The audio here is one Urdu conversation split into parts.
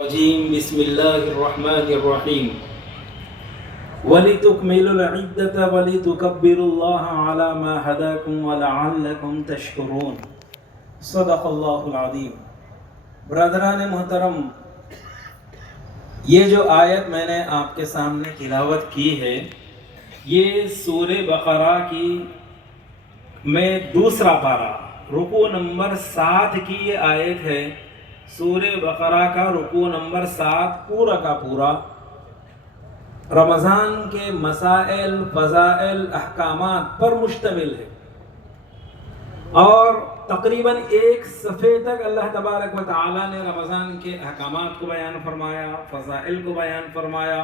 الرجيم بسم الله الرحمن الرحيم ولتكملوا العدة ولتكبروا الله على ما هداكم ولعلكم تشكرون صدق اللہ العظیم۔ برادران محترم، یہ جو آیت میں نے آپ کے سامنے تلاوت کی ہے، یہ سورہ بقرہ کی میں دوسرا پارہ رکوع نمبر 7 کی یہ آیت ہے۔ سورہ بقرہ کا رکوع نمبر 7 پورا کا پورا رمضان کے مسائل، فضائل، احکامات پر مشتمل ہے، اور تقریباً ایک صفحے تک اللہ تبارک و تعالی نے رمضان کے احکامات کو بیان فرمایا، فضائل کو بیان فرمایا،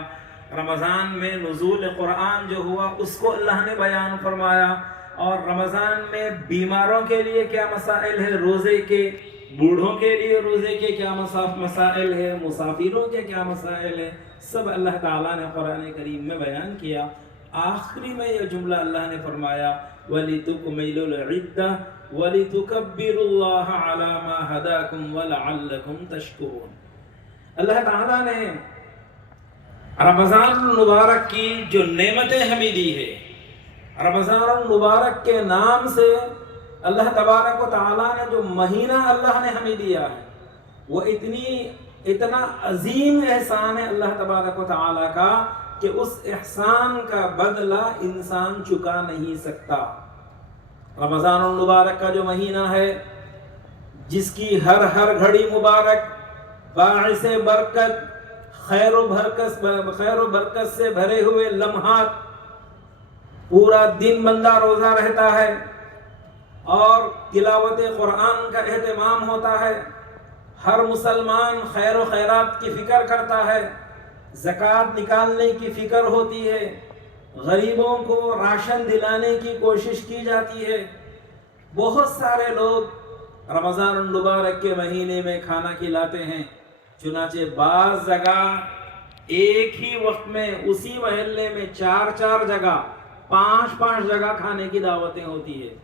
رمضان میں نزول قرآن جو ہوا اس کو اللہ نے بیان فرمایا، اور رمضان میں بیماروں کے لیے کیا مسائل ہے روزے کے، بوڑھوں کے لیے روزے کے کیا مسائل ہے، مسافروں کے کیا مسائل ہے، سب اللہ تعالیٰ نے قرآن کریم میں بیان کیا۔ آخری میں یہ جملہ اللہ نے فرمایا وَلِتُكْمِلُوا الْعِدَّةَ وَلِتُكَبِّرُوا اللَّهَ عَلَى مَا هَدَاكُمْ وَلَعَلَّكُمْ تَشْكُرُونَ۔ اللہ تعالیٰ نے رمضان المبارک کی جو نعمتیں ہمیں دی ہے، رمضان المبارک کے نام سے اللہ تبارک و تعالیٰ نے جو مہینہ اللہ نے ہمیں دیا ہے، وہ اتنا عظیم احسان ہے اللہ تبارک و تعالیٰ کا کہ اس احسان کا بدلہ انسان چکا نہیں سکتا۔ رمضان المبارک کا جو مہینہ ہے، جس کی ہر گھڑی مبارک باعث برکت، خیر و برکت سے بھرے ہوئے لمحات، پورا دن بندہ روزہ رہتا ہے اور تلاوت قرآن کا اہتمام ہوتا ہے، ہر مسلمان خیر و خیرات کی فکر کرتا ہے، زکوٰۃ نکالنے کی فکر ہوتی ہے، غریبوں کو راشن دلانے کی کوشش کی جاتی ہے۔ بہت سارے لوگ رمضان المبارک کے مہینے میں کھانا کھلاتے ہیں، چنانچہ بعض جگہ ایک ہی وقت میں اسی محلے میں 4 جگہ، 5 جگہ کھانے کی دعوتیں ہوتی ہے۔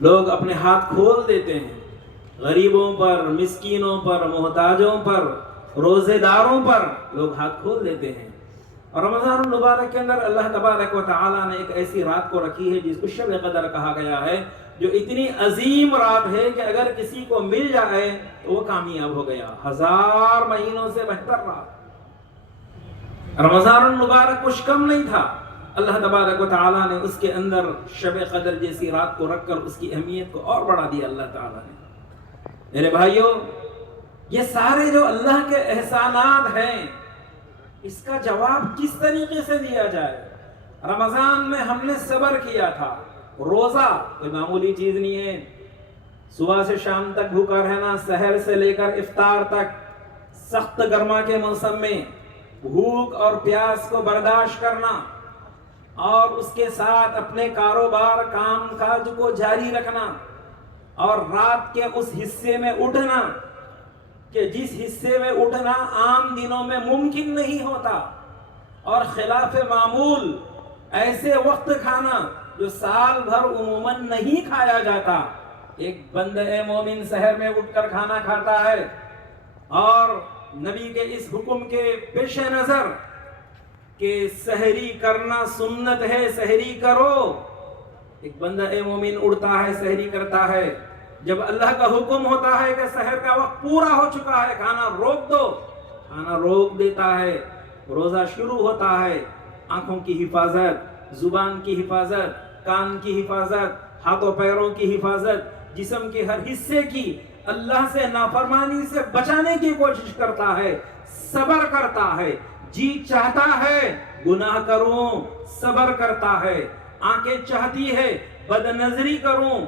لوگ اپنے ہاتھ کھول دیتے ہیں، غریبوں پر، مسکینوں پر، محتاجوں پر، روزے داروں پر لوگ ہاتھ کھول دیتے ہیں۔ اور رمضان المبارک کے اندر اللہ تبارک و تعالیٰ نے ایک ایسی رات کو رکھی ہے جس کو شب قدر کہا گیا ہے، جو اتنی عظیم رات ہے کہ اگر کسی کو مل جائے تو وہ کامیاب ہو گیا۔ 1000 مہینوں سے بہتر رات، رمضان المبارک کچھ کم نہیں تھا۔ اللہ تبارک و تعالیٰ نے اس کے اندر شب قدر جیسی رات کو رکھ کر اس کی اہمیت کو اور بڑھا دیا اللہ تعالیٰ نے۔ میرے بھائیوں، یہ سارے جو اللہ کے احسانات ہیں، اس کا جواب کس طریقے سے دیا جائے؟ رمضان میں ہم نے صبر کیا تھا، روزہ کوئی معمولی چیز نہیں ہے، صبح سے شام تک بھوکا رہنا، سحر سے لے کر افطار تک، سخت گرما کے موسم میں بھوک اور پیاس کو برداشت کرنا، اور اس کے ساتھ اپنے کاروبار کام کاج کو جاری رکھنا، اور رات کے اس حصے میں اٹھنا کہ جس حصے میں اٹھنا عام دنوں میں ممکن نہیں ہوتا، اور خلاف معمول ایسے وقت کھانا جو سال بھر عموماً نہیں کھایا جاتا۔ ایک بندہ مومن سحر میں اٹھ کر کھانا کھاتا ہے، اور نبی کے اس حکم کے پیش نظر کہ سحری کرنا سنت ہے، سحری کرو، ایک بندہ مومن اڑتا ہے، سحری کرتا ہے۔ جب اللہ کا حکم ہوتا ہے کہ سحر کا وقت پورا ہو چکا ہے، کھانا روک دو، کھانا روک دیتا ہے، روزہ شروع ہوتا ہے۔ آنکھوں کی حفاظت، زبان کی حفاظت، کان کی حفاظت، ہاتھوں پیروں کی حفاظت، جسم کے ہر حصے کی اللہ سے نافرمانی سے بچانے کی کوشش کرتا ہے، صبر کرتا ہے۔ جی چاہتا ہے گناہ کروں، صبر کرتا ہے۔ آنکھیں چاہتی ہے بد نظری کروں،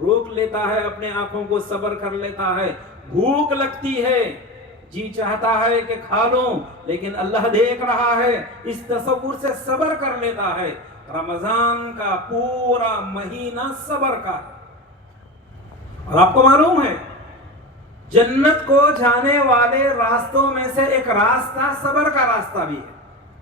روک لیتا ہے، اپنے آنکھوں کو صبر کر لیتا ہے۔ بھوک لگتی ہے، جی چاہتا ہے کہ کھا لوں، لیکن اللہ دیکھ رہا ہے، اس تصور سے صبر کر لیتا ہے۔ رمضان کا پورا مہینہ صبر کا ہے۔ اور آپ کو معلوم ہے، جنت کو جانے والے راستوں میں سے ایک راستہ صبر کا راستہ بھی ہے۔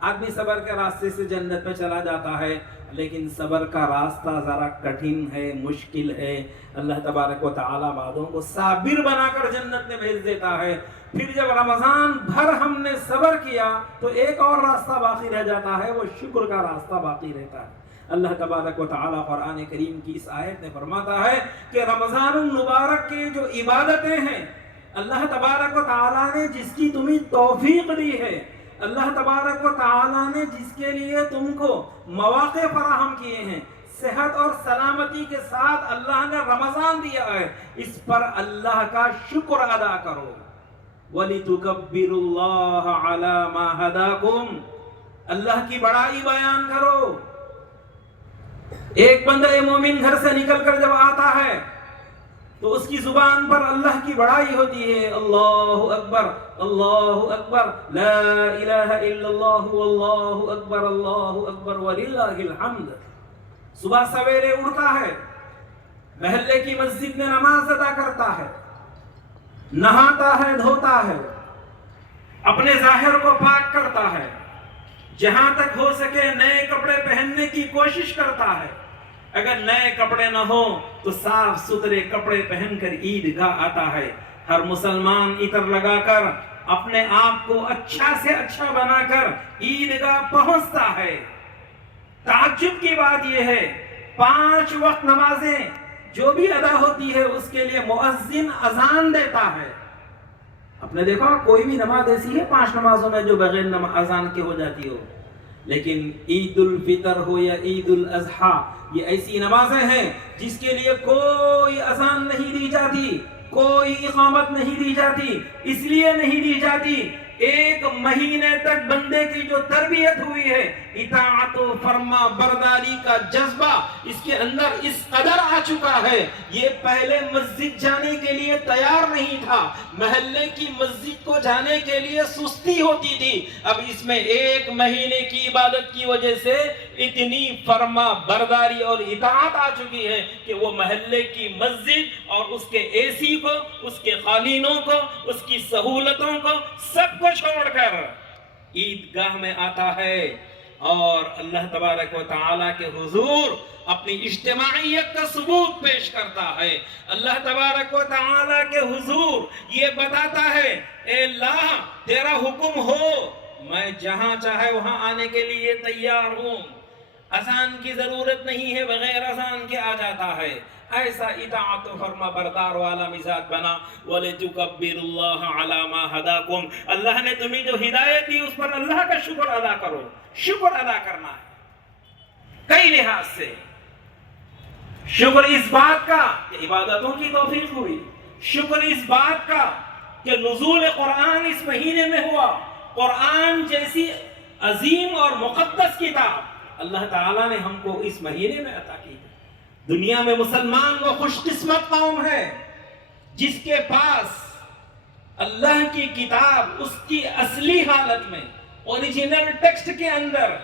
آدمی صبر کے راستے سے جنت میں چلا جاتا ہے، لیکن صبر کا راستہ ذرا کٹھن ہے، مشکل ہے۔ اللہ تبارک و تعالیٰ بعضوں کو صابر بنا کر جنت میں بھیج دیتا ہے۔ پھر جب رمضان بھر ہم نے صبر کیا تو ایک اور راستہ باقی رہ جاتا ہے، وہ شکر کا راستہ باقی رہتا ہے۔ اللہ تبارک و تعالیٰ قرآن کریم کی اس آیت میں فرماتا ہے کہ رمضان المبارک کے جو عبادتیں ہیں، اللہ تبارک و تعالیٰ نے جس کی تمہیں توفیق دی ہے، اللہ تبارک و تعالیٰ نے جس کے لیے تم کو مواقع فراہم کیے ہیں، صحت اور سلامتی کے ساتھ اللہ نے رمضان دیا ہے، اس پر اللہ کا شکر ادا کرو۔ وَلِتُكَبِّرُوا اللَّهَ عَلَى مَا هَدَاكُمْ، اللہ کی بڑائی بیان کرو۔ ایک بندہ مومن گھر سے نکل کر جب آتا ہے تو اس کی زبان پر اللہ کی بڑائی ہوتی ہے، اللہ اکبر اللہ اکبر، لا الہ الا اللہ واللہ اکبر اللہ اکبر وللہ الحمد۔ صبح سویرے اٹھتا ہے، محلے کی مسجد میں نماز ادا کرتا ہے، نہاتا ہے، دھوتا ہے، اپنے ظاہر کو پاک کرتا ہے، جہاں تک ہو سکے نئے کپڑے پہننے کی کوشش کرتا ہے، اگر نئے کپڑے نہ ہو تو صاف ستھرے کپڑے پہن کر عیدگاہ آتا ہے۔ ہر مسلمان عطر لگا کر اپنے آپ کو اچھا سے اچھا بنا کر عیدگاہ پہنچتا ہے۔ تعجب کی بات یہ ہے، 5 وقت نمازیں جو بھی ادا ہوتی ہے اس کے لیے مؤذن اذان دیتا ہے۔ آپ نے دیکھا کوئی بھی نماز ایسی ہے 5 نمازوں میں جو بغیر اذان کے ہو جاتی ہو، لیکن عید الفطر ہو یا عید الاضحیٰ، یہ ایسی نمازیں ہیں جس کے لیے کوئی اذان نہیں دی جاتی، کوئی اقامت نہیں دی جاتی۔ اس لیے نہیں دی جاتی، 1 مہینے تک بندے کی جو تربیت ہوئی ہے، اطاعت و فرما برداری کا جذبہ اس کے اندر اس قدر آ چکا ہے، یہ پہلے مسجد جانے کے لیے تیار نہیں تھا، محلے کی مسجد کو جانے کے لیے سستی ہوتی تھی، اب اس میں 1 مہینے کی عبادت کی وجہ سے اتنی فرما برداری اور اطاعت آ چکی ہے کہ وہ محلے کی مسجد اور اس کے اے سی کو، اس کے قالینوں کو، اس کی سہولتوں کو، سب کو چھوڑ کر عیدگاہ میں آتا ہے اور اللہ تبارک و تعالیٰ کے حضور اپنی اجتماعیت کا ثبوت پیش کرتا ہے۔ اللہ تبارک و تعالیٰ کے حضور یہ بتاتا ہے، اے اللہ تیرا حکم ہو، میں جہاں چاہے وہاں آنے کے لیے تیار ہوں، اذان کی ضرورت نہیں ہے، بغیر اذان کے آ جاتا ہے۔ ایسا اطاعت و فرما بردار والا مزاج بنا۔ وَلِتُكَبِّرُوا اللَّهَ عَلَى مَا هَدَاكُمْ، اللہ نے تمہیں جو ہدایت دی اس پر اللہ کا شکر ادا کرو۔ شکر ادا کرنا ہے کئی لحاظ سے، شکر اس بات کا کہ عبادتوں کی توفیق ہوئی، شکر اس بات کا کہ نزول قرآن اس مہینے میں ہوا، قرآن جیسی عظیم اور مقدس کتاب اللہ تعالیٰ نے ہم کو اس مہینے میں عطا کی ہے۔ دنیا میں مسلمان وہ خوش قسمت قوم ہے جس کے پاس اللہ کی کتاب اس کی اصلی حالت میں، اوریجنل ٹیکسٹ کے اندر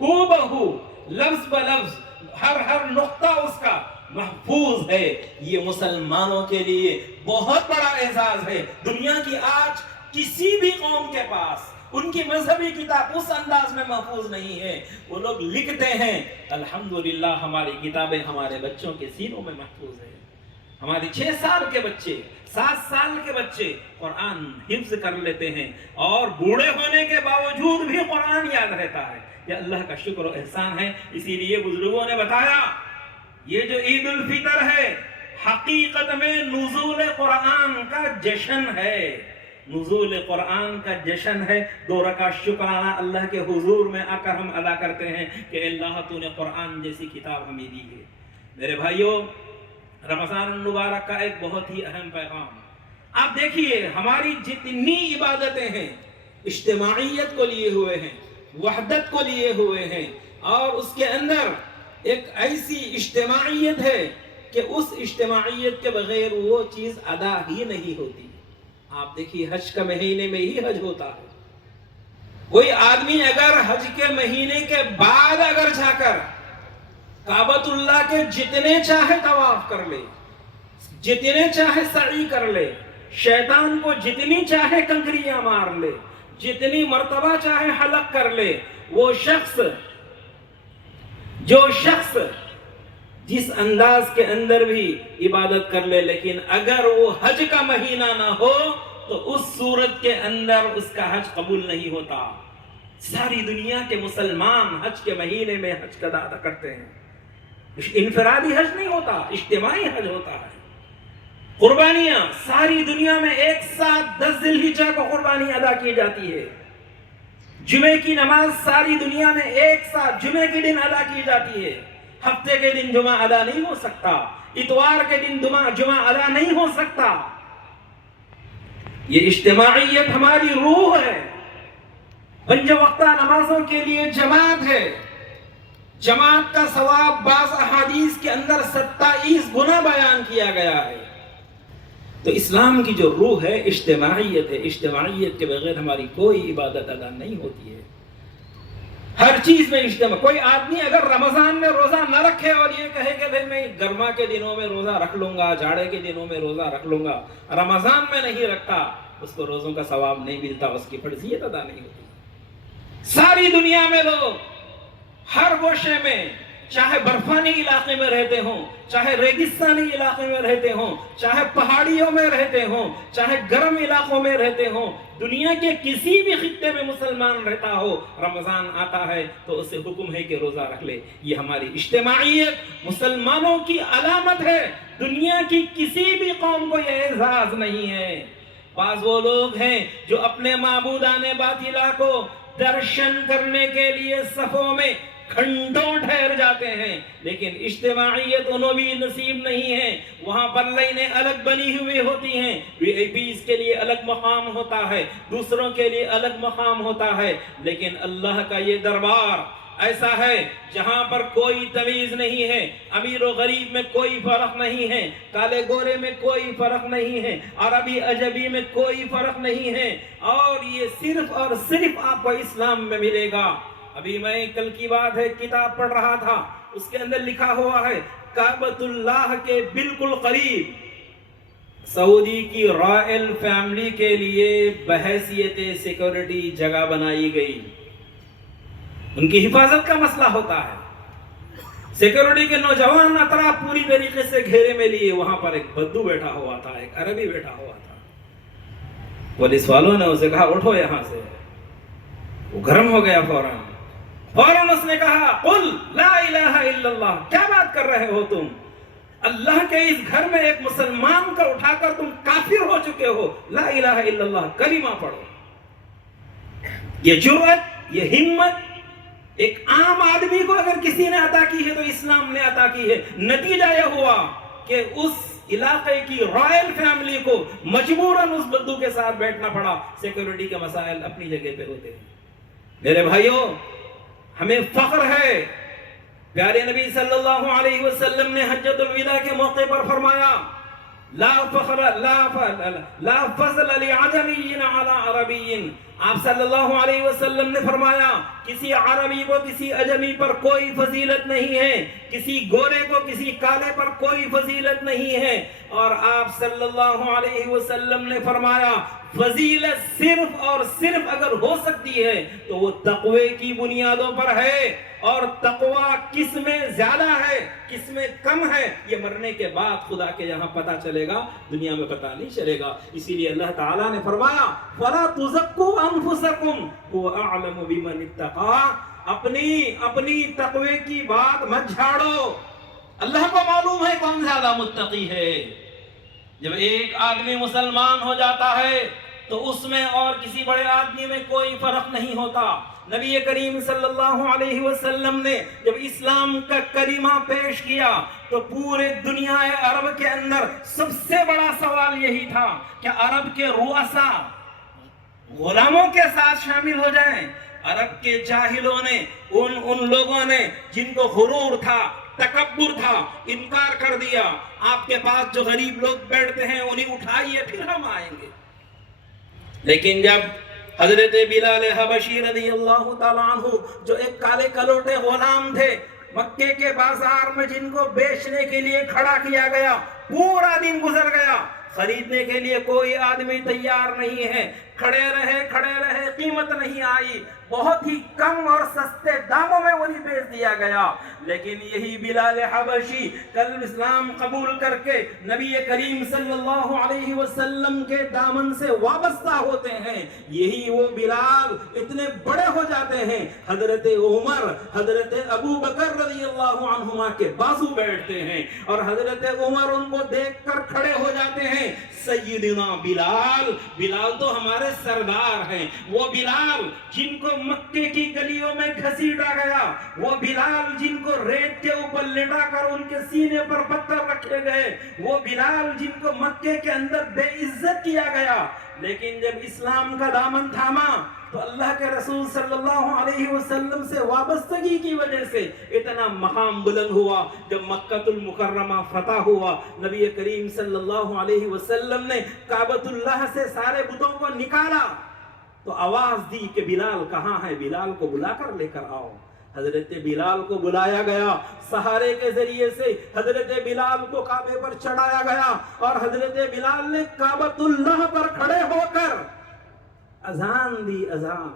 ہو بہو لفظ بلفظ ہر نقطہ اس کا محفوظ ہے۔ یہ مسلمانوں کے لیے بہت بڑا اعزاز ہے۔ دنیا کی آج کسی بھی قوم کے پاس ان کی مذہبی کتاب اس انداز میں محفوظ نہیں ہے۔ وہ لوگ لکھتے ہیں الحمدللہ ہماری کتابیں ہمارے بچوں کے سینوں میں محفوظ ہے، ہمارے 6 سال کے بچے 7 سال کے بچے قرآن حفظ کر لیتے ہیں اور بوڑھے ہونے کے باوجود بھی قرآن یاد رہتا ہے۔ یہ اللہ کا شکر و احسان ہے۔ اسی لیے بزرگوں نے بتایا یہ جو عید الفطر ہے حقیقت میں نزول قرآن کا جشن ہے، نزول قرآن کا جشن ہے۔ 2 رکعت شکرانہ اللہ کے حضور میں آ کر ہم ادا کرتے ہیں کہ اللہ تو نے قرآن جیسی کتاب ہمیں دی ہے۔ میرے بھائیوں، رمضان المبارک کا ایک بہت ہی اہم پیغام آپ دیکھیے، ہماری جتنی عبادتیں ہیں اجتماعیت کو لیے ہوئے ہیں، وحدت کو لیے ہوئے ہیں، اور اس کے اندر ایک ایسی اجتماعیت ہے کہ اس اجتماعیت کے بغیر وہ چیز ادا ہی نہیں ہوتی۔ آپ دیکھیے حج کا مہینے میں ہی حج ہوتا ہے۔ کوئی آدمی اگر حج کے مہینے کے بعد اگر جا کر کعبۃ اللہ کے جتنے چاہے طواف کر لے، جتنے چاہے سعی کر لے، شیطان کو جتنی چاہے کنکریاں مار لے، جتنی مرتبہ چاہے حلق کر لے، وہ شخص جو شخص جس انداز کے اندر بھی عبادت کر لے، لیکن اگر وہ حج کا مہینہ نہ ہو تو اس صورت کے اندر اس کا حج قبول نہیں ہوتا۔ ساری دنیا کے مسلمان حج کے مہینے میں حج کا ادا کرتے ہیں، انفرادی حج نہیں ہوتا، اجتماعی حج ہوتا ہے۔ قربانیاں ساری دنیا میں ایک ساتھ 10 ذی الحجہ کو قربانی ادا کی جاتی ہے۔ جمعے کی نماز ساری دنیا میں ایک ساتھ جمعے کے دن ادا کی جاتی ہے۔ ہفتے کے دن جمعہ ادا نہیں ہو سکتا، اتوار کے دن جمعہ ادا نہیں ہو سکتا۔ یہ اجتماعیت ہماری روح ہے۔ پنج وقتہ نمازوں کے لیے جماعت ہے۔ جماعت کا ثواب بعض احادیث کے اندر 27 گنا بیان کیا گیا ہے۔ تو اسلام کی جو روح ہے اجتماعیت ہے۔ اجتماعیت کے بغیر ہماری کوئی عبادت ادا نہیں ہوتی ہے۔ ہر چیز میں اجتماع۔ کوئی آدمی اگر رمضان میں روزہ نہ رکھے اور یہ کہے کہ بھئی میں گرما کے دنوں میں روزہ رکھ لوں گا، جاڑے کے دنوں میں روزہ رکھ لوں گا، رمضان میں نہیں رکھتا، اس کو روزوں کا ثواب نہیں ملتا، اس کی فرضیت ادا نہیں ہوتی۔ ساری دنیا میں لوگ ہر گوشے میں، چاہے برفانی علاقے میں رہتے ہوں، چاہے ریگستانی علاقے میں رہتے ہوں، چاہے پہاڑیوں میں رہتے ہوں، چاہے گرم علاقوں میں رہتے ہوں، دنیا کے کسی بھی خطے میں مسلمان رہتا ہو، رمضان آتا ہے تو اسے حکم ہے کہ روزہ رکھ لے۔ یہ ہماری اجتماعیت مسلمانوں کی علامت ہے۔ دنیا کی کسی بھی قوم کو یہ اعزاز نہیں ہے۔ بعض وہ لوگ ہیں جو اپنے معبودان باطلہ کو درشن کرنے کے لیے صفوں میں گھنٹوں ٹھہر جاتے ہیں، لیکن اجتماعیت انہوں بھی نصیب نہیں ہے۔ وہاں پر لائنیں الگ بنی ہوئی ہوتی ہیں، وی آئی پیز کے لیے الگ مقام ہوتا ہے، دوسروں کے لیے الگ مقام ہوتا ہے، لیکن اللہ کا یہ دربار ایسا ہے جہاں پر کوئی تمیز نہیں ہے، امیر و غریب میں کوئی فرق نہیں ہے، کالے گورے میں کوئی فرق نہیں ہے، عربی عجمی میں کوئی فرق نہیں ہے، اور یہ صرف اور صرف آپ کو اسلام میں ملے گا۔ ابھی میں کل کی بات ہے، کتاب پڑھ رہا تھا، اس کے اندر لکھا ہوا ہے کعبۃ اللہ کے بالکل قریب سعودی کی رائل فیملی کے لیے بحیثیت سیکورٹی جگہ بنائی گئی۔ ان کی حفاظت کا مسئلہ ہوتا ہے۔ سیکورٹی کے نوجوان اطراف پوری طریقے سے گھیرے میں لیے، وہاں پر ایک بدو بیٹھا ہوا تھا، ایک عربی بیٹھا ہوا تھا۔ پولیس والوں نے اسے کہا اٹھو یہاں سے، وہ گرم ہو گیا فوراً اس نے کہا قل لا الہ الا اللہ، کیا بات کر رہے ہو تم؟ اللہ کے اس گھر میں ایک مسلمان کا اٹھا کر تم کافر ہو چکے ہو، لا الہ الا اللہ کلمہ پڑھو۔ یہ جرأت، یہ ہمت ایک عام آدمی کو اگر کسی نے عطا کی ہے تو اسلام نے عطا کی ہے۔ نتیجہ یہ ہوا کہ اس علاقے کی رائل فیملی کو مجبوراً اس بدو کے ساتھ بیٹھنا پڑا۔ سیکورٹی کے مسائل اپنی جگہ پہ ہوتے ہیں۔ میرے بھائیوں، ہمیں فخر ہے، پیارے نبی صلی اللہ علیہ وسلم نے حجۃ الوداع کے موقع پر فرمایا لا فضل لعجمی علی عربی۔ آپ صلی اللہ علیہ وسلم نے فرمایا کسی عربی کو کسی عجمی پر کوئی فضیلت نہیں ہے، کسی گورے کو کسی کالے پر کوئی فضیلت نہیں ہے۔ اور آپ صلی اللہ علیہ وسلم نے فرمایا فضیلت صرف اور صرف اگر ہو سکتی ہے تو وہ تقوی کی بنیادوں پر ہے، اور تقوی کس میں زیادہ ہے کس میں کم ہے یہ مرنے کے بعد خدا کے یہاں پتہ چلے گا، دنیا میں پتہ نہیں چلے گا۔ اسی لیے اللہ تعالیٰ نے فرمایا فَلَا تُزَكُّوا أَنفُسَكُمْ هُوَ أَعْلَمُ بِمَنِ اتَّقَىٰ۔ اپنی تقوی کی بات مت جھاڑو، اللہ کو معلوم ہے کون زیادہ متقی ہے۔ جب ایک آدمی مسلمان ہو جاتا ہے تو اس میں اور کسی بڑے آدمی میں کوئی فرق نہیں ہوتا۔ نبی کریم صلی اللہ علیہ وسلم نے جب اسلام کا کلمہ پیش کیا تو پورے دنیا عرب کے اندر سب سے بڑا سوال یہی تھا کہ عرب کے رؤساء غلاموں کے ساتھ شامل ہو جائیں۔ عرب کے جاہلوں نے، ان لوگوں نے جن کو غرور تھا، تکبر تھا، انکار کر دیا، آپ کے پاس جو غریب لوگ بیٹھتے ہیں انہیں اٹھائیے پھر ہم آئیں گے۔ لیکن جب حضرت بلال حبشی رضی اللہ تعالیٰ عنہ جو ایک کالے کلوٹے غلام تھے، مکے کے بازار میں جن کو بیچنے کے لیے کھڑا کیا گیا، پورا دن گزر گیا، خریدنے کے لیے کوئی آدمی تیار نہیں ہے، کھڑے رہے، قیمت نہیں آئی، بہت ہی کم اور سستے داموں میں وہی بیچ دیا گیا۔ لیکن یہی بلال حبشی کل اسلام قبول کر کے نبی کریم صلی اللہ علیہ وسلم کے دامن سے وابستہ ہوتے ہیں، یہی وہ بلال اتنے بڑے ہو جاتے ہیں، حضرت عمر، حضرت ابو بکر رضی اللہ عنہما کے بازو بیٹھتے ہیں، اور حضرت عمر ان کو دیکھ کر کھڑے ہو جاتے ہیں، سیدنا بلال، بلال تو ہمارے سردار ہیں، وہ بلال جن کو مکے کی گلیوں میں گھسیٹا گیا، وہ بلال جن کو ریت کے اوپر لٹا کر ان کے سینے پر پتھر رکھے گئے، وہ بلال جن کو مکے کے اندر بے عزت کیا گیا، لیکن جب اسلام کا دامن تھاما تو اللہ کے رسول صلی اللہ علیہ وسلم سے وابستگی کی وجہ سے اتنا مقام بلند ہوا۔ جب مکہ المکرمہ فتح ہوا، نبی کریم صلی اللہ علیہ وسلم نے کعبۃ اللہ سے سارے بتوں کو نکالا تو آواز دی کہ بلال کہاں ہے، بلال کو بلا کر لے کر آؤ۔ حضرت بلال کو بلایا گیا، سہارے کے ذریعے سے حضرت بلال کو کعبے پر چڑھایا گیا، اور حضرت بلال نے کعبۃ اللہ پر کھڑے ہو کر اذان دی۔ اذان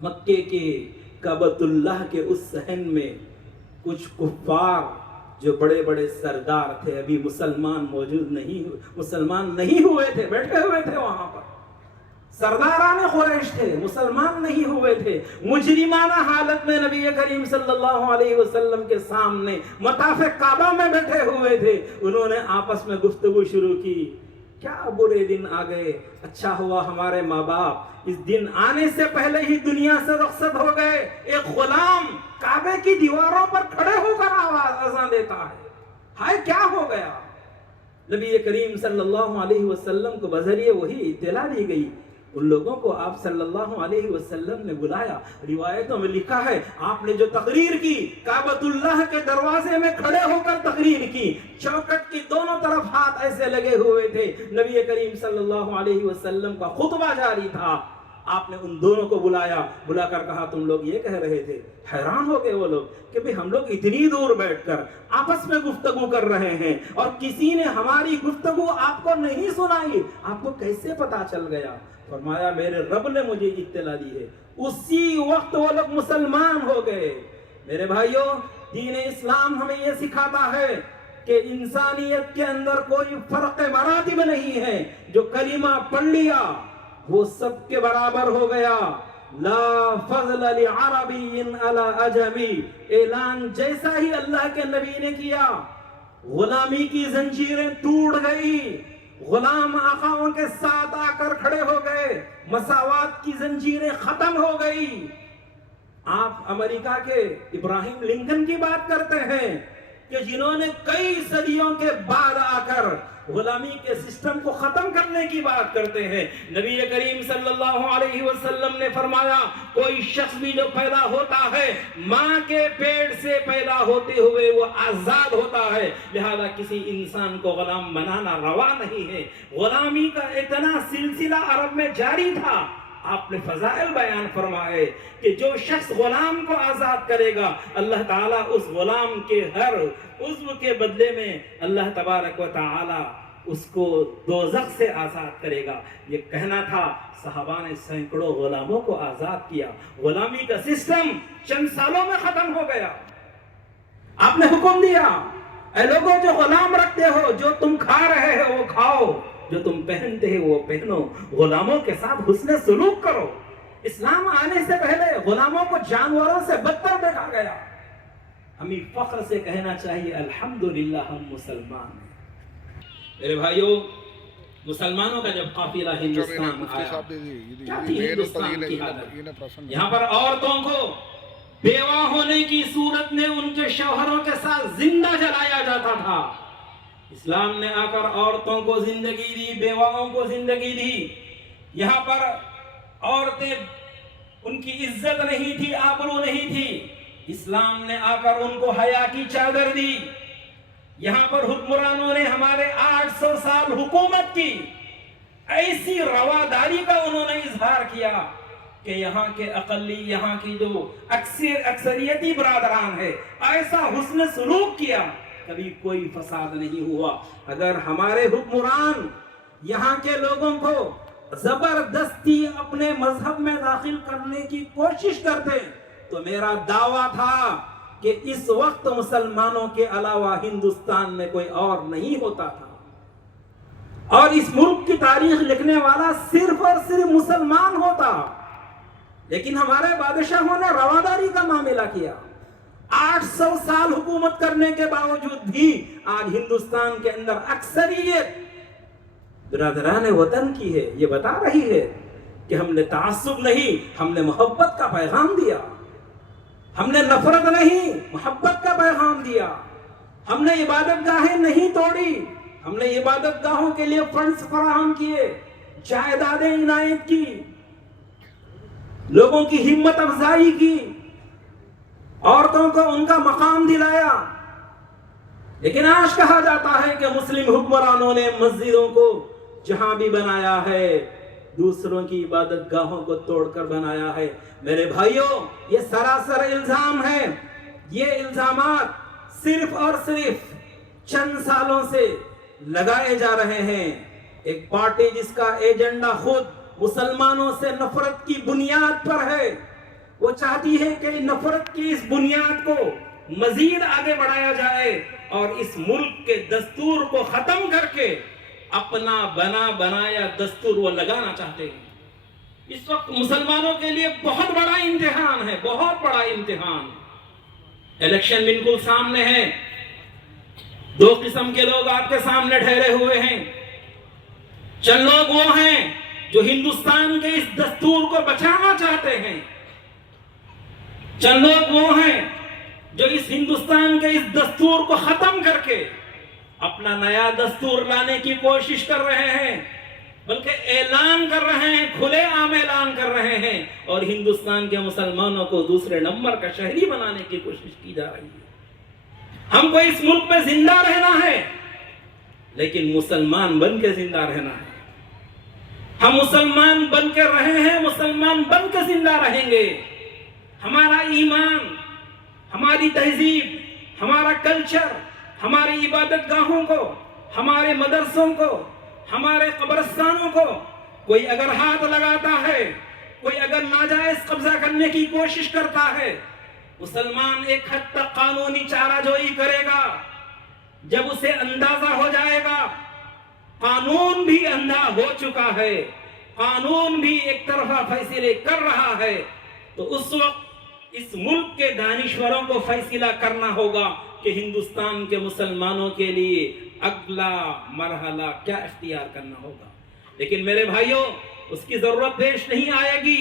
مکے کے کعبۃ اللہ کے اس صحن میں کچھ کفار جو بڑے بڑے سردار تھے، ابھی مسلمان نہیں ہوئے تھے، بیٹھے ہوئے تھے وہاں پر، سرداران قریش تھے، مسلمان نہیں ہوئے تھے، مجرمانہ حالت میں نبی کریم صلی اللہ علیہ وسلم کے سامنے مطاف کعبہ میں بیٹھے ہوئے تھے۔ انہوں نے آپس میں گفتگو شروع کی، کیا برے دن آ گئے، اچھا ہوا ہمارے ماں باپ اس دن آنے سے پہلے ہی دنیا سے رخصت ہو گئے۔ ایک غلام کعبے کی دیواروں پر کھڑے ہو کر اذان دیتا ہے، ہائے کیا ہو گیا۔ نبی کریم صلی اللہ علیہ وسلم کو بذریعہ وہی اطلاع دی گئی، ان لوگوں کو آپ صلی اللہ علیہ وسلم نے بلایا۔ روایتوں میں لکھا ہے آپ نے جو تقریر کی، کعبۃ اللہ کے دروازے میں کھڑے ہو کر تقریر کی، چوکٹ کی دونوں طرف ہاتھ ایسے لگے ہوئے تھے، نبی کریم صلی اللہ علیہ وسلم کا خطبہ جاری تھا۔ آپ نے ان دونوں کو بلا کر کہا تم لوگ یہ کہہ رہے تھے۔ حیران ہو گئے وہ لوگ کہ بھئی ہم لوگ اتنی دور بیٹھ کر آپس میں گفتگو کر رہے ہیں اور کسی نے ہماری گفتگو آپ کو نہیں سنائی، آپ کو کیسے پتا چل گیا؟ فرمایا میرے رب نے مجھے اطلاع دی ہے۔ اسی وقت وہ لوگ مسلمان ہو گئے۔ میرے بھائیوں، دین اسلام ہمیں یہ سکھاتا ہے کہ انسانیت کے اندر کوئی فرق مراتب نہیں ہے، جو کلمہ پڑھ لیا وہ سب کے برابر ہو گیا۔ لا فضل لعربی علی عجمی، اعلان جیسا ہی اللہ کے نبی نے کیا، غلامی کی زنجیریں ٹوٹ گئی، غلام آقاؤں کے ساتھ آ کر کھڑے ہو گئے، مساوات کی زنجیریں ختم ہو گئی۔ آپ امریکہ کے ابراہیم لنکن کی بات کرتے ہیں کہ جنہوں نے کئی صدیوں کے بعد آ کر غلامی کے سسٹم کو ختم کرنے کی بات کرتے ہیں۔ نبی کریم صلی اللہ علیہ وسلم نے فرمایا کوئی شخص بھی جو پیدا ہوتا ہے ماں کے پیٹ سے پیدا ہوتے ہوئے وہ آزاد ہوتا ہے، لہذا کسی انسان کو غلام بنانا روا نہیں ہے۔ غلامی کا اتنا سلسلہ عرب میں جاری تھا، آپ نے فضائل بیان فرمائے کہ جو شخص غلام کو آزاد کرے گا، اللہ تعالیٰ اس غلام کے ہر عضو کے بدلے میں اللہ تبارک و تعالیٰ اس کو دوزخ سے آزاد کرے گا۔ یہ کہنا تھا، صحابہ نے سینکڑوں غلاموں کو آزاد کیا، غلامی کا سسٹم چند سالوں میں ختم ہو گیا۔ آپ نے حکم دیا اے لوگوں جو غلام رکھتے ہو، جو تم کھا رہے ہو وہ کھاؤ، جو تم پہنتے ہیں وہ پہنو، غلاموں کے ساتھ حسن سلوک کرو۔ اسلام آنے سے پہلے غلاموں کو جانوروں سے بدتر دیکھا گیا۔ ہمیں فخر سے کہنا چاہیے الحمدللہ ہم مسلمان ہیں۔ میرے بھائیوں، مسلمانوں کا جب قافلہ ہندوستان آیا، کیا تھی ہندوستان کی حالت؟ یہاں پر عورتوں کو بیوہ ہونے کی صورت میں ان کے شوہروں کے ساتھ زندہ جلایا جاتا تھا۔ اسلام نے آ کر عورتوں کو زندگی دی، بیواؤں کو زندگی دی۔ یہاں پر عورتیں، ان کی عزت نہیں تھی، آبرو نہیں تھی، اسلام نے آ کر ان کو حیا کی چادر دی۔ یہاں پر حکمرانوں نے ہمارے 800 سال حکومت کی، ایسی رواداری کا انہوں نے اظہار کیا کہ یہاں کے اقلی، یہاں کی جو اکثریتی برادران ہے، ایسا حسن سلوک کیا کبھی کوئی فساد نہیں ہوا۔ اگر ہمارے حکمران یہاں کے لوگوں کو زبردستی اپنے مذہب میں داخل کرنے کی کوشش کرتے تو میرا دعویٰ تھا کہ اس وقت مسلمانوں کے علاوہ ہندوستان میں کوئی اور نہیں ہوتا تھا، اور اس ملک کی تاریخ لکھنے والا صرف اور صرف مسلمان ہوتا۔ لیکن ہمارے بادشاہوں نے رواداری کا معاملہ کیا۔ 800 سال حکومت کرنے کے باوجود بھی آج ہندوستان کے اندر اکثریت برادران وطن کی ہے، یہ بتا رہی ہے کہ ہم نے تعصب نہیں، ہم نے محبت کا پیغام دیا، ہم نے نفرت نہیں محبت کا پیغام دیا، ہم نے عبادت گاہیں نہیں توڑی، ہم نے عبادت گاہوں کے لیے فنڈز فراہم کیے، جائیدادیں عنایت کی، لوگوں کی ہمت افزائی کی، عورتوں کو ان کا مقام دلایا۔ لیکن آج کہا جاتا ہے کہ مسلم حکمرانوں نے مسجدوں کو جہاں بھی بنایا ہے دوسروں کی عبادت گاہوں کو توڑ کر بنایا ہے۔ میرے بھائیوں، یہ سراسر الزام ہے۔ یہ الزامات صرف اور صرف چند سالوں سے لگائے جا رہے ہیں۔ ایک پارٹی جس کا ایجنڈا خود مسلمانوں سے نفرت کی بنیاد پر ہے، وہ چاہتی ہے کہ نفرت کی اس بنیاد کو مزید آگے بڑھایا جائے اور اس ملک کے دستور کو ختم کر کے اپنا بنا بنایا دستور وہ لگانا چاہتے ہیں۔ اس وقت مسلمانوں کے لیے بہت بڑا امتحان ہے، بہت بڑا امتحان۔ الیکشن بالکل سامنے ہے، دو قسم کے لوگ آپ کے سامنے ٹھہرے ہوئے ہیں۔ چند لوگ وہ ہیں جو ہندوستان کے اس دستور کو بچانا چاہتے ہیں، چند لوگ وہ ہیں جو اس ہندوستان کے اس دستور کو ختم کر کے اپنا نیا دستور لانے کی کوشش کر رہے ہیں، بلکہ اعلان کر رہے ہیں، کھلے عام اعلان کر رہے ہیں، اور ہندوستان کے مسلمانوں کو دوسرے نمبر کا شہری بنانے کی کوشش کی جا رہی ہے۔ ہم کو اس ملک میں زندہ رہنا ہے، لیکن مسلمان بن کے زندہ رہنا ہے۔ ہم مسلمان بن کے رہے ہیں، مسلمان بن کے زندہ رہیں گے۔ ہمارا ایمان، ہماری تہذیب، ہمارا کلچر، ہماری عبادت گاہوں کو، ہمارے مدرسوں کو، ہمارے قبرستانوں کو کوئی اگر ہاتھ لگاتا ہے، کوئی اگر ناجائز قبضہ کرنے کی کوشش کرتا ہے، مسلمان ایک حد تک قانونی چارہ جوئی کرے گا۔ جب اسے اندازہ ہو جائے گا قانون بھی اندھا ہو چکا ہے، قانون بھی ایک طرفہ فیصلے کر رہا ہے، تو اس وقت اس ملک کے دانشوروں کو فیصلہ کرنا ہوگا کہ ہندوستان کے مسلمانوں کے لیے اگلا مرحلہ کیا اختیار کرنا ہوگا۔ لیکن میرے بھائیوں، اس کی ضرورت پیش نہیں آئے گی۔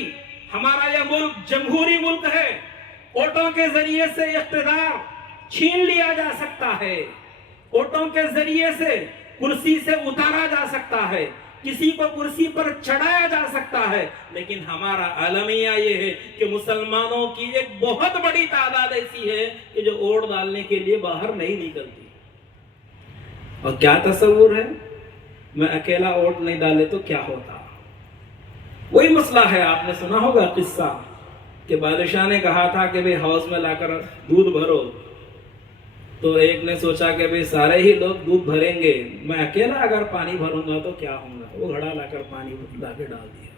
ہمارا یہ ملک جمہوری ملک ہے، ووٹوں کے ذریعے سے اقتدار چھین لیا جا سکتا ہے، ووٹوں کے ذریعے سے کرسی سے اتارا جا سکتا ہے، کسی کو کرسی پر چڑھایا جا سکتا ہے، لیکن ہمارا المیہ یہ ہے کہ مسلمانوں کی ایک بہت بڑی تعداد ایسی ہے کہ جو ووٹ ڈالنے کے لیے باہر نہیں نکلتی۔ اور کیا تصور ہے، میں اکیلا ووٹ نہیں ڈالے تو کیا ہوتا؟ وہی مسئلہ ہے، آپ نے سنا ہوگا قصہ کہ بادشاہ نے کہا تھا کہ بھئی ہاؤس میں لا کر دودھ بھرو، تو ایک نے سوچا کہ بھئی سارے ہی لوگ دودھ بھریں گے، میں اکیلا اگر پانی بھروں گا تو کیا ہوگا؟ وہ گھڑا لا کر پانی لا کے ڈال دیا۔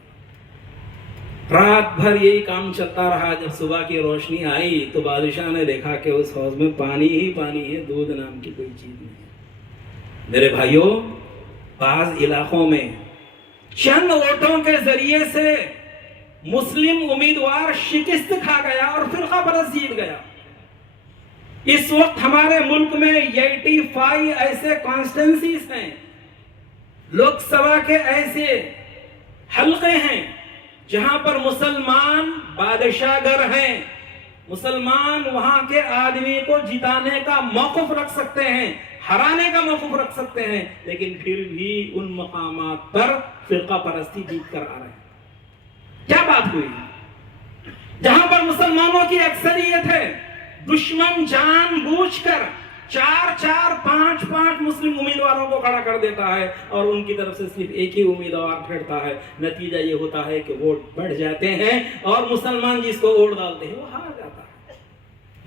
رات بھر یہی کام چلتا رہا۔ جب صبح کی روشنی آئی تو بادشاہ نے دیکھا کہ اس حوض میں پانی ہی پانی ہے، دودھ نام کی کوئی چیز نہیں ہے۔ میرے بھائیوں، بعض علاقوں میں چند ووٹوں کے ذریعے سے مسلم امیدوار شکست کھا گیا اور فرقہ پرست جیت گیا۔ اس وقت ہمارے ملک میں 85 ایسے کانسٹیٹنسیز ہیں، لوک سبھا کے ایسے حلقے ہیں جہاں پر مسلمان بادشاہ گر ہیں، مسلمان وہاں کے آدمی کو جتانے کا موقف رکھ سکتے ہیں، ہرانے کا موقف رکھ سکتے ہیں، لیکن پھر بھی ان مقامات پر فرقہ پرستی جیت کر آ رہے ہیں۔ کیا بات ہوئی؟ جہاں پر مسلمانوں کی اکثریت ہے، دشمن جان بوجھ کر 4 5 مسلم امیدواروں کو کھڑا کر دیتا ہے اور ان کی طرف سے صرف ایک ہی امیدوار پھیڑتا ہے۔ نتیجہ یہ ہوتا ہے کہ ووٹ بڑھ جاتے ہیں اور مسلمان جس کو ووٹ ڈالتے ہیں وہ ہار جاتا ہے۔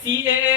CAA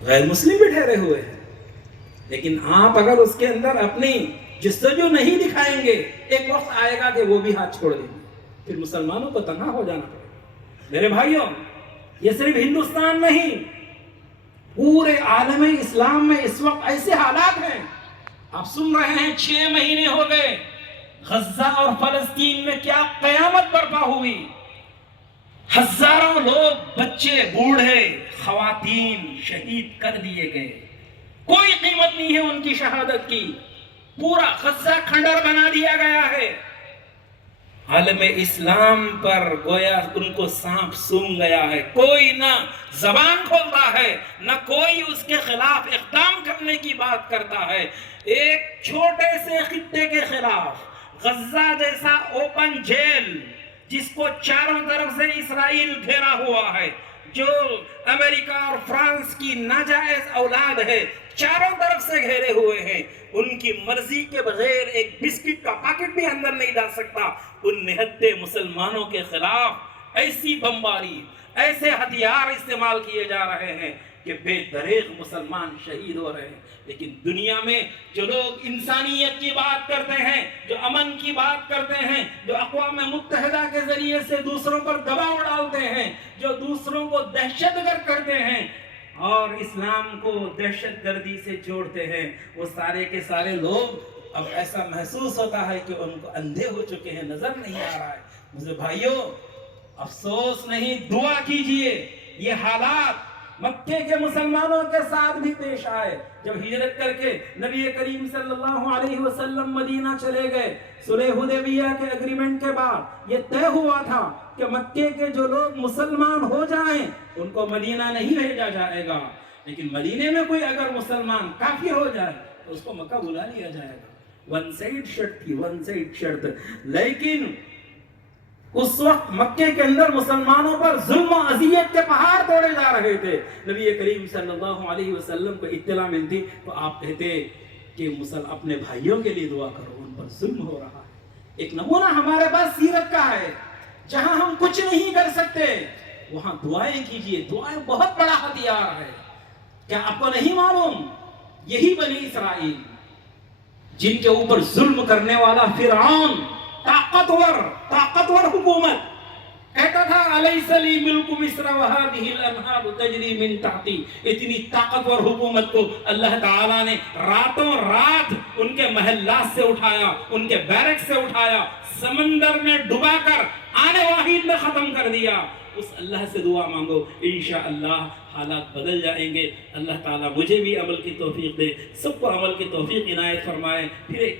غیر مسلم بھی ٹھہرے ہوئے ہیں، لیکن آپ اگر اس کے اندر اپنی جستجو نہیں دکھائیں گے، ایک وقت آئے گا کہ وہ بھی ہاتھ چھوڑ دیں گے، پھر مسلمانوں کو تنہا ہو جانا پڑے گا۔ میرے بھائیوں، یہ صرف ہندوستان نہیں، پورے عالم اسلام میں اس وقت ایسے حالات ہیں، آپ سن رہے ہیں 6 مہینے ہو گئے غزہ اور فلسطین میں کیا قیامت برپا ہوئی، ہزاروں لوگ، بچے، بوڑھے، خواتین شہید کر دیے گئے، کوئی قیمت نہیں ہے ان کی شہادت کی، پورا غزہ کھنڈر بنا دیا گیا ہے۔ عالم اسلام پر گویا ان کو سانپ سونگ گیا ہے، کوئی نہ زبان کھولتا ہے، نہ کوئی اس کے خلاف اقدام کرنے کی بات کرتا ہے۔ ایک چھوٹے سے خطے کے خلاف غزہ جیسا اوپن جیل، جس کو چاروں طرف سے اسرائیل گھیرا ہوا ہے، جو امریکہ اور فرانس کی ناجائز اولاد ہے، چاروں طرف سے گھیرے ہوئے ہیں، ان کی مرضی کے بغیر ایک بسکٹ کا پیکٹ بھی اندر نہیں ڈال سکتا، ان نہتے مسلمانوں کے خلاف ایسی بمباری، ایسے ہتھیار استعمال کیے جا رہے ہیں کہ بے دریغ مسلمان شہید ہو رہے ہیں۔ لیکن دنیا میں جو لوگ انسانیت کی بات کرتے ہیں، جو امن کی بات کرتے ہیں، جو اقوام متحدہ کے ذریعے سے دوسروں پر دباؤ ڈالتے ہیں، جو دوسروں کو دہشت گرد کرتے ہیں اور اسلام کو دہشت گردی سے جوڑتے ہیں، وہ سارے کے سارے لوگ اب ایسا محسوس ہوتا ہے کہ ان کو اندھے ہو چکے ہیں، نظر نہیں آ رہا ہے۔ مجھے بھائیوں، افسوس نہیں، دعا کیجئے یہ حالات مکے کے مسلمانوں کے ساتھ بھی پیش آئے۔ جب ہجرت کر کے نبی کریم صلی اللہ علیہ وسلم مدینہ چلے گئے، صلح حدیبیہ کے اگریمنٹ کے بعد یہ طے ہوا تھا کہ مکے کے جو لوگ مسلمان ہو جائیں ان کو مدینہ نہیں بھیجا جائے گا، لیکن مدینے میں کوئی اگر مسلمان کافر ہو جائے تو اس کو مکہ بلا لیا جائے گا۔ ون سائڈ شرط تھی، ون سائڈ شرط۔ لیکن اس وقت مکے کے اندر مسلمانوں پر ظلم و اذیت کے پہاڑ توڑے جا رہے تھے۔ نبی کریم صلی اللہ علیہ وسلم کو اطلاع ملتی تو آپ کہتے کہ اپنے بھائیوں کے لیے دعا کرو، ان پر ظلم ہو رہا ہے۔ ایک نمونہ ہمارے پاس سیرت کا ہے، جہاں ہم کچھ نہیں کر سکتے وہاں دعائیں کیجئے۔ دعائیں بہت بڑا ہتھیار ہے۔ کیا آپ کو نہیں معلوم، یہی بنی اسرائیل جن کے اوپر ظلم کرنے والا فرعون، طاقتور حکومت، کہتا تھا الیس لی ملک مصر وہذہ الانہار تجری من تحتی، اتنی طاقتور حکومت کو اللہ تعالیٰ نے راتوں رات ان کے محلات سے اٹھایا، ان کے بیرک سے اٹھایا، سمندر میں ڈبا کر آنے واحد میں ختم کر دیا۔ اس اللہ سے دعا مانگو، انشاءاللہ حالات بدل جائیں گے۔ اللہ تعالیٰ مجھے بھی عمل کی توفیق دے، سب کو عمل کی توفیق عنایت فرمائے۔ پھر ایک